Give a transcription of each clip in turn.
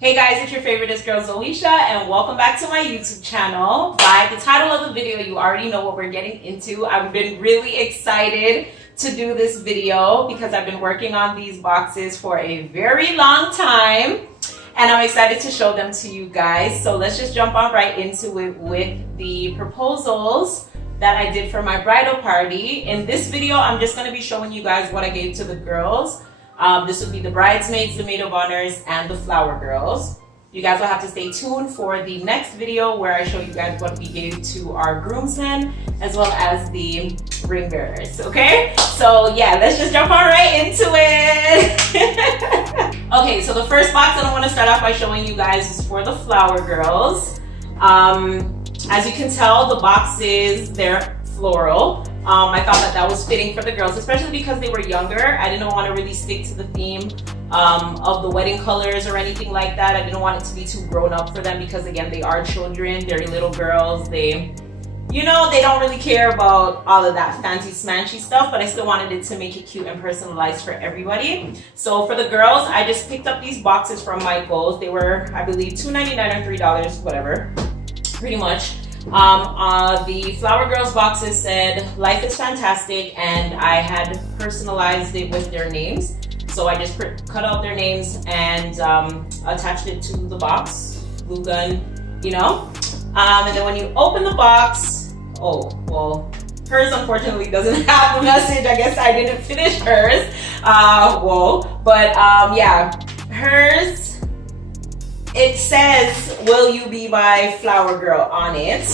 Hey guys, it's your favorite girl Zoeshaaa, and welcome back to my YouTube channel. By the title of the video, you already know what we're getting into. I've been really excited to do this video because I've been working on these boxes for a very long time, and I'm excited to show them to you guys. So let's just jump on right into it with the proposals that I did for my bridal party. In this video, I'm just going to be showing you guys what I gave to the girls. This would be the bridesmaids, the maid of honors, and the flower girls. You guys will have to stay tuned for the next video where I show you guys what we gave to our groomsmen as well as the ring bearers. Okay, so yeah, let's just jump on right into it. Okay, so the first box that I want to start off by showing you guys is for the flower girls. As you can tell, the boxes, they're floral. I thought that was fitting for the girls, especially because they were younger. I didn't want to really stick to the theme of the wedding colors or anything like that. I didn't want it to be too grown up for them because, again, they are children. They're little girls. They, you know, they don't really care about all of that fancy smanchy stuff, but I still wanted it to make it cute and personalized for everybody. So for the girls, I just picked up these boxes from Michael's. They were, I believe, $2.99 or $3, whatever, pretty much. The Flower Girls boxes said life is fantastic, and I had personalized it with their names. So I just cut out their names and attached it to the box, glue gun, you know. And then when you open the box, oh well, hers unfortunately doesn't have the message. I guess I didn't finish hers. Yeah, hers. It says, "Will you be my flower girl?" on it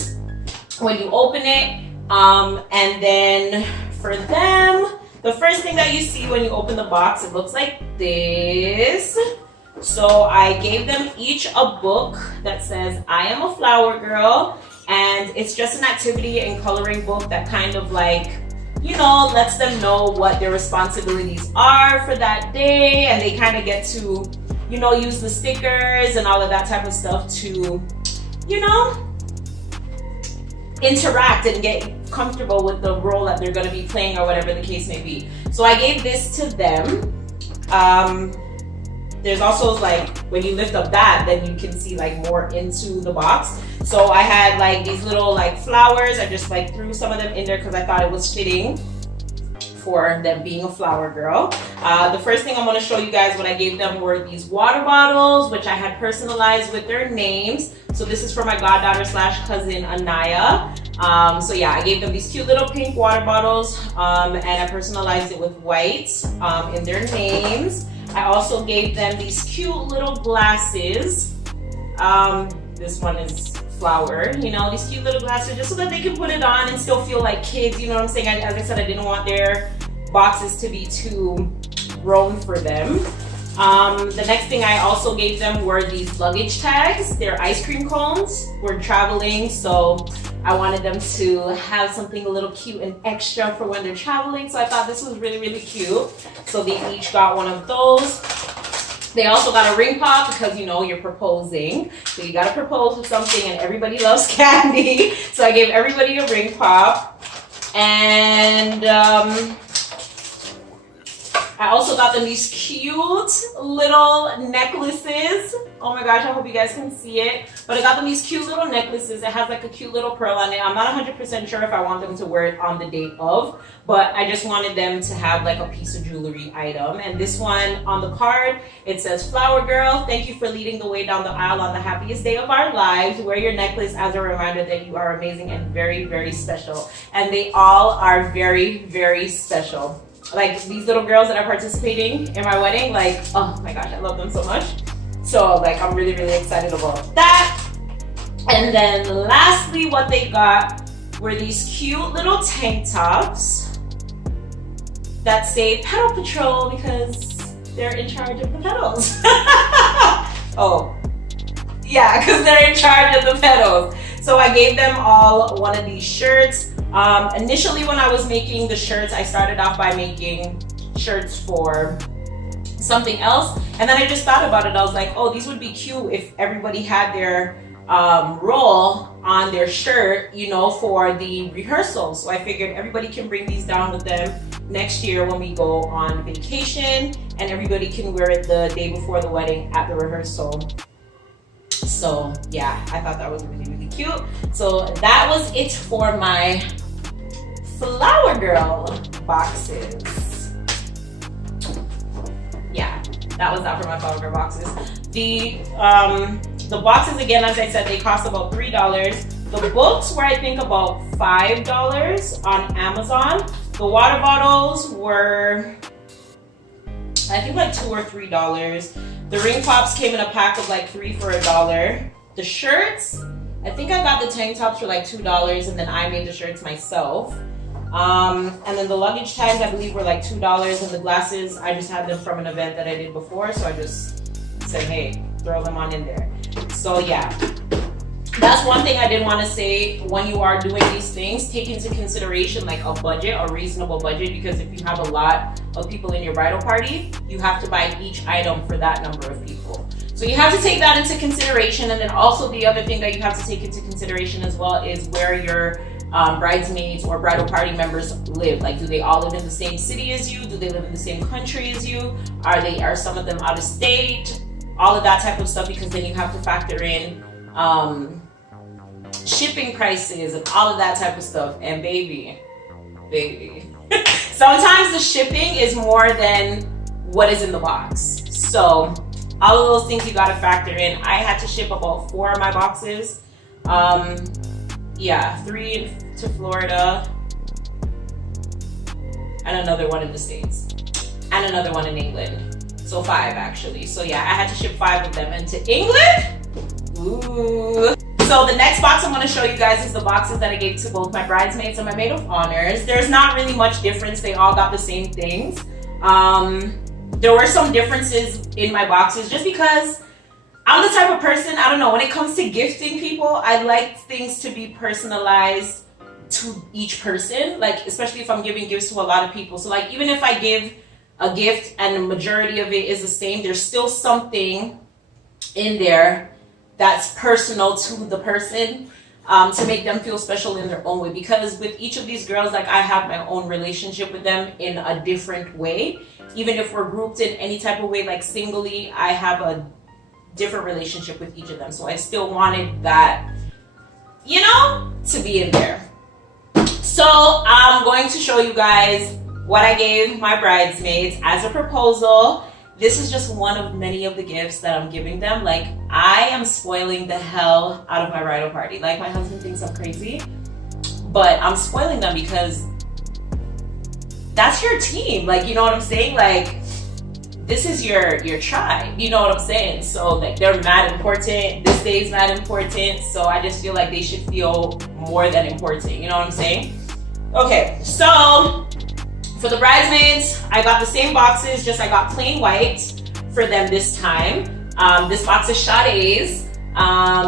when you open it. And then for them, the first thing that you see when you open the box, it looks like this. So I gave them each a book that says, "I am a flower girl." And it's just an activity and coloring book that kind of like, you know, lets them know what their responsibilities are for that day. And they kind of get to, you know, use the stickers and all of that type of stuff to, you know, interact and get comfortable with the role that they're going to be playing or whatever the case may be. So I gave this to them. There's also like, when you lift up that, then you can see like more into the box. So I had like these little like flowers. I just like threw some of them in there because I thought it was fitting for them being a flower girl. The first thing I'm going to show you guys what I gave them were these water bottles, which I had personalized with their names. So this is for my goddaughter / cousin Anaya. So yeah, I gave them these cute little pink water bottles, and I personalized it with white in their names. I also gave them these cute little glasses. This one is flower, you know, these cute little glasses, just so that they can put it on and still feel like kids, you know what I'm saying? As I said, I didn't want their boxes to be too grown for them. The next thing I also gave them were these luggage tags. They're ice cream cones. We're traveling, so I wanted them to have something a little cute and extra for when they're traveling. So I thought this was really, really cute. So they each got one of those. They also got a ring pop because, you know, you're proposing. So you got to propose with something, and everybody loves candy. So I gave everybody a ring pop. And I also got them these cute little necklaces. Oh my gosh, I hope you guys can see it. But I got them these cute little necklaces. It has like a cute little pearl on it. I'm not 100% sure if I want them to wear it on the day of, but I just wanted them to have like a piece of jewelry item. And this one on the card, it says, "Flower girl, thank you for leading the way down the aisle on the happiest day of our lives. Wear your necklace as a reminder that you are amazing and very, very special." And they all are very, very special. Like these little girls that are participating in my wedding, like, oh my gosh, I love them so much. So like, I'm really, really excited about that. And then lastly, what they got were these cute little tank tops that say Pedal Patrol because they're in charge of the pedals. Oh, yeah, because they're in charge of the pedals. So I gave them all one of these shirts. Initially when I was making the shirts, I started off by making shirts for something else. And then I just thought about it. I was like, oh, these would be cute if everybody had their roll on their shirt, you know, for the rehearsal. So I figured everybody can bring these down with them next year when we go on vacation, and everybody can wear it the day before the wedding at the rehearsal. So yeah, I thought that was really, really cute. So that was it for my Flower Girl boxes. Yeah, that was that for my Flower Girl boxes. The boxes, again, as I said, they cost about $3. The books were, I think, about $5 on Amazon. The water bottles were, I think, like $2 or $3. The ring pops came in a pack of like 3 for $1. The shirts, I think I got the tank tops for like $2, and then I made the shirts myself. And then the luggage tags, I believe, were like $2, and the glasses, I just had them from an event that I did before, so I just said, hey, throw them on in there. So yeah, that's one thing I did want to say. When you are doing these things, take into consideration like a budget, a reasonable budget, because if you have a lot of people in your bridal party, you have to buy each item for that number of people. So you have to take that into consideration. And then also the other thing that you have to take into consideration as well is where your bridesmaids or bridal party members live. Like, do they all live in the same city as you? Do they live in the same country as you? Are some of them out of state? All of that type of stuff, because then you have to factor in shipping prices and all of that type of stuff. And baby, sometimes the shipping is more than what is in the box. So all of those things you got to factor in. I had to ship about 4 of my boxes. Yeah, 3 to Florida, and another one in the States, and another one in England. So 5 actually. So yeah, I had to ship 5 of them. And to England, ooh. So the next box I'm going to show you guys is the boxes that I gave to both my bridesmaids and my maid of honors. There's not really much difference. They all got the same things. There were some differences in my boxes just because I'm the type of person, I don't know, when it comes to gifting people, I like things to be personalized to each person. Like, especially if I'm giving gifts to a lot of people. So like, even if I give a gift and the majority of it is the same, there's still something in there that's personal to the person, to make them feel special in their own way. Because with each of these girls, like, I have my own relationship with them in a different way. Even if we're grouped in any type of way, like singly, I have a different relationship with each of them. So I still wanted that, you know, to be in there. So I'm going to show you guys what I gave my bridesmaids as a proposal. This is just one of many of the gifts that I'm giving them. Like, I am spoiling the hell out of my bridal party. Like, my husband thinks I'm crazy, but I'm spoiling them because that's your team. Like, you know what I'm saying? Like, this is your tribe. You know what I'm saying? So like, they're mad important. This day is mad important. So I just feel like they should feel more than important. You know what I'm saying? Okay, so for the bridesmaids, I got the same boxes, just I got plain white for them this time. This box is Sade's.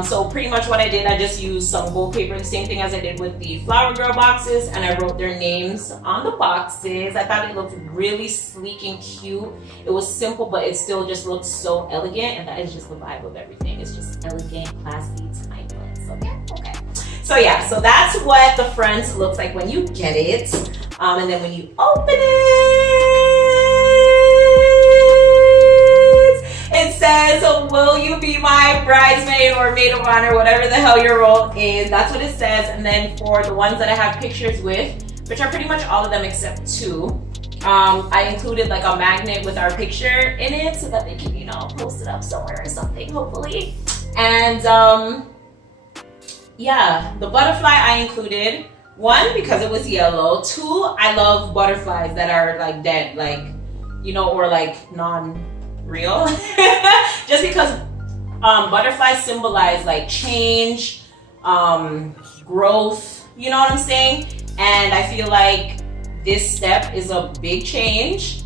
So pretty much what I did, I just used some gold paper, the same thing as I did with the Flower Girl boxes, and I wrote their names on the boxes. I thought it looked really sleek and cute. It was simple, but it still just looked so elegant, and that is just the vibe of everything. It's just elegant, classy, timeless. Okay. So yeah, so that's what the front looks like when you get it. And then when you open it says, will you be my bridesmaid or maid of honor, whatever the hell your role is. That's what it says. And then for the ones that I have pictures with, which are pretty much all of them except 2, I included like a magnet with our picture in it so that they can, you know, post it up somewhere or something, hopefully. And yeah, the butterfly I included. 1, because it was yellow. 2, I love butterflies that are like dead, like, you know, or like non-real. Just because butterflies symbolize like change, growth, you know what I'm saying? And I feel like this step is a big change.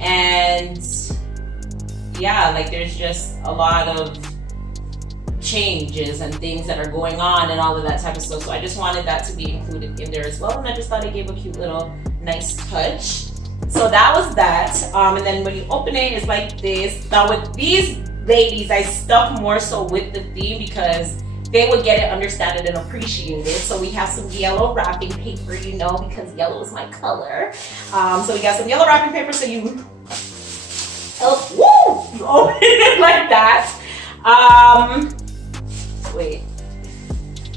And yeah, like there's just a lot of changes and things that are going on and all of that type of stuff. So I just wanted that to be included in there as well. And I just thought it gave a cute little nice touch. So that was that. And then when you open it, it's like this. Now with these ladies, I stuck more so with the theme because they would get it, understand it, and appreciate it. So we have some yellow wrapping paper, you know, because yellow is my color. So we got some yellow wrapping paper, so you, you open it like that. Wait,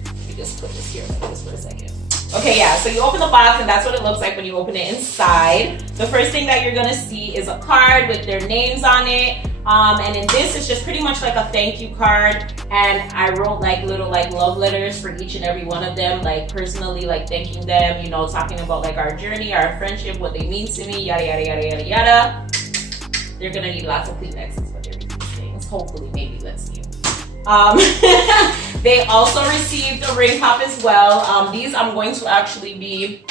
let me just put this here like this for a second. Okay, yeah, so you open the box and that's what it looks like when you open it inside. The first thing that you're gonna see is a card with their names on it. And in this, it's just pretty much like a thank you card. And I wrote like little like love letters for each and every one of them, like personally, like thanking them, you know, talking about like our journey, our friendship, what they mean to me, yada, yada, yada, yada, yada. They're gonna need lots of Kleenexes when they read these things. Hopefully, maybe, let's see. They also received a ring pop as well. These I'm going to actually be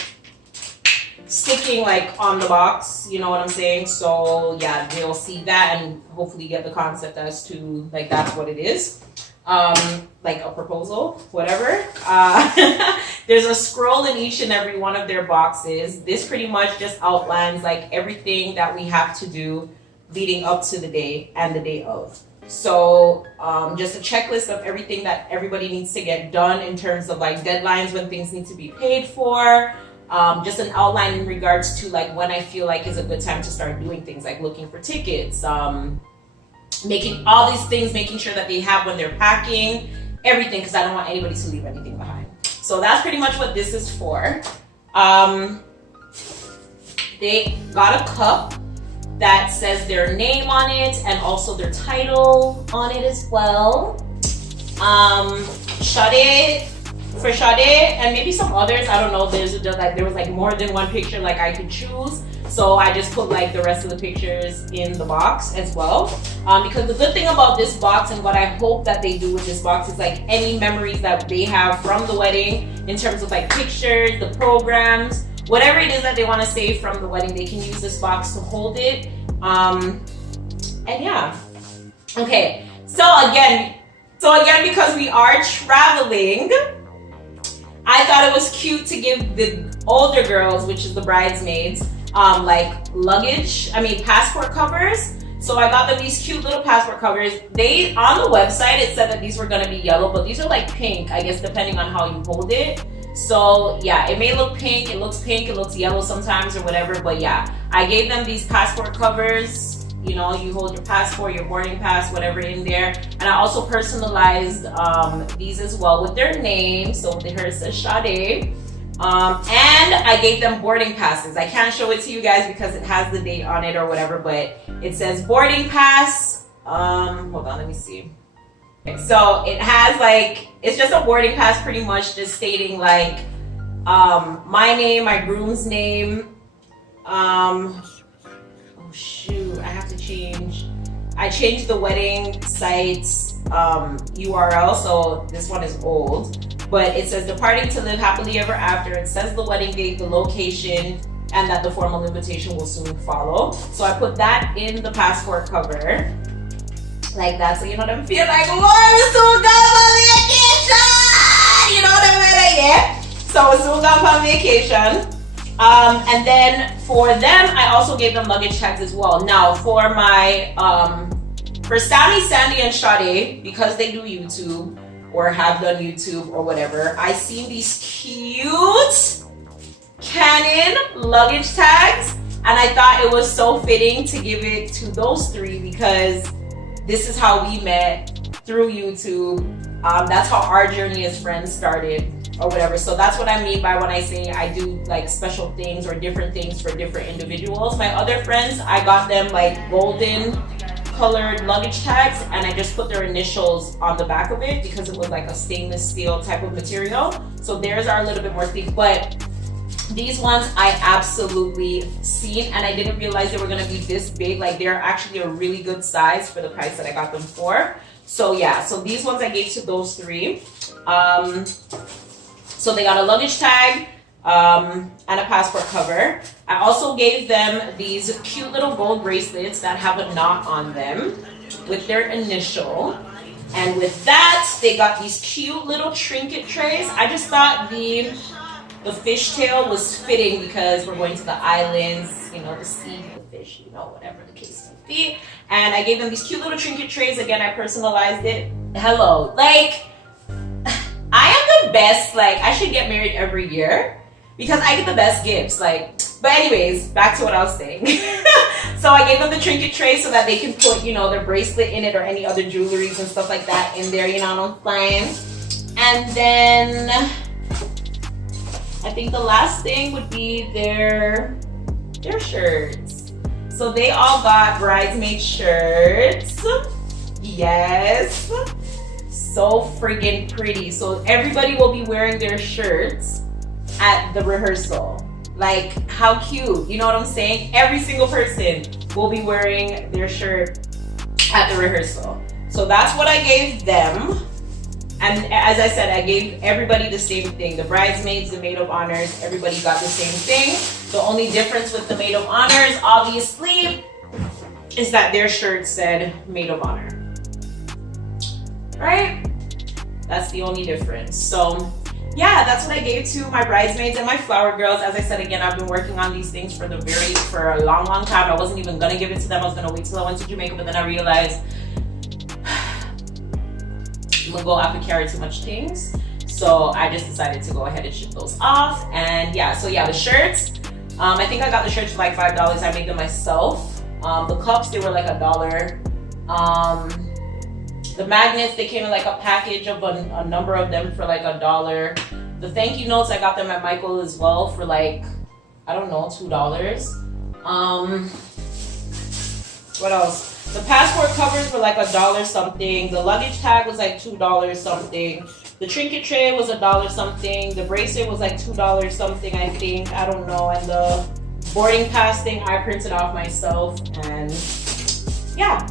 sticking like on the box, you know what I'm saying? So yeah, they'll see that and hopefully get the concept as to like that's what it is. Like a proposal, whatever. There's a scroll in each and every one of their boxes. This pretty much just outlines like everything that we have to do leading up to the day and the day of. So just a checklist of everything that everybody needs to get done in terms of like deadlines when things need to be paid for. Just an outline in regards to like when I feel like is a good time to start doing things like looking for tickets, making all these things, making sure that they have when they're packing, everything, because I don't want anybody to leave anything behind. So that's pretty much what this is for. They got a cup that says their name on it and also their title on it as well. Sade, for Sade and maybe some others, I don't know, there was like more than one picture like I could choose. So I just put like the rest of the pictures in the box as well. Because the good thing about this box and what I hope that they do with this box is like any memories that they have from the wedding in terms of like pictures, the programs, whatever it is that they want to save from the wedding, they can use this box to hold it. And yeah. Okay, so again, because we are traveling, I thought it was cute to give the older girls, which is the bridesmaids, like passport covers. So I got them these cute little passport covers. They, on the website, it said that these were gonna be yellow, but these are like pink, I guess, depending on how you hold it. So yeah, it may look pink, it looks yellow sometimes or whatever, but yeah, I gave them these passport covers. You know, you hold your passport, your boarding pass, whatever in there. And I also personalized these as well with their names. So hers says Sade. And I gave them boarding passes. I can't show it to you guys because it has the date on it or whatever, but it says boarding pass. Hold on, let me see. Okay, so it has like, it's just a boarding pass pretty much just stating like my name, my groom's name. Oh shoot, I have to change. I changed the wedding site's URL, so this one is old. But it says departing to live happily ever after. It says the wedding date, the location, and that the formal invitation will soon follow. So I put that in the passport cover. Like that, so you know them feel like, oh, we're soon going on vacation! You know what I mean? Yeah. So we're soon going on vacation. And then for them, I also gave them luggage tags as well. Now for my, for Sammy, Sandy, and Sade, because they do YouTube or have done YouTube or whatever, I seen these cute Canon luggage tags, and I thought it was so fitting to give it to those three because this is how we met through YouTube. That's how our journey as friends started or whatever. So that's what I mean by when I say I do like special things or different things for different individuals. My other friends, I got them like golden colored luggage tags and I just put their initials on the back of it because it was like a stainless steel type of material. So theirs are a little bit more thick, but these ones I absolutely seen and I didn't realize they were gonna be this big. Like they're actually a really good size for the price that I got them for. So yeah, so these ones I gave to those three. So they got a luggage tag and a passport cover. I also gave them these cute little gold bracelets that have a knot on them with their initial. And with that, they got these cute little trinket trays. I just thought the The fishtail was fitting because we're going to the islands, you know, the sea, the fish, you know, whatever the case may be. And I gave them these cute little trinket trays. Again, I personalized it. Hello, like, I am the best. Like, I should get married every year because I get the best gifts. Like, but anyways, back to what I was saying. So I gave them the trinket tray so that they can put, you know, their bracelet in it or any other jewelries and stuff like that in there, you know what I'm saying? And then I think the last thing would be their shirts. So they all got bridesmaid shirts. Yes. So friggin' pretty. So everybody will be wearing their shirts at the rehearsal. Like, how cute, you know what I'm saying? Every single person will be wearing their shirt at the rehearsal. So that's what I gave them. And as I said, I gave everybody the same thing. The bridesmaids, the maid of honors, everybody got the same thing. The only difference with the maid of honors, obviously, is that their shirt said maid of honor. Right? That's the only difference. So yeah, that's what I gave to my bridesmaids and my flower girls. As I said, again, I've been working on these things for a long time. I wasn't even gonna give it to them. I was gonna wait till I went to Jamaica, but then I realized I'm gonna go out and carry too much things. So I just decided to go ahead and ship those off. And yeah, so yeah, the shirts, I think I got the shirts for like $5. I made them myself. The cups, they were like $1. The magnets, they came in like a package of a number of them for like $1. The thank you notes, I got them at Michael as well for like, I don't know, $2. What else? The passport covers were like $1 something. The luggage tag was like $2 something. The trinket tray was $1 something. The bracelet was like $2 something, I think. I don't know. And the boarding pass thing, I printed off myself. And yeah.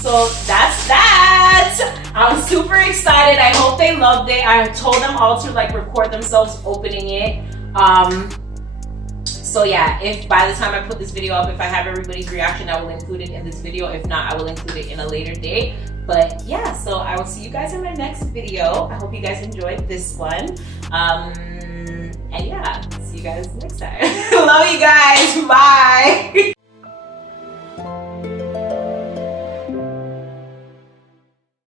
So that's that. I'm super excited. I hope they loved it. I told them all to like record themselves opening it. So yeah, if by the time I put this video up, if I have everybody's reaction, I will include it in this video. If not, I will include it in a later date. But yeah, so I will see you guys in my next video. I hope you guys enjoyed this one. And yeah, see you guys next time. Love you guys. Bye.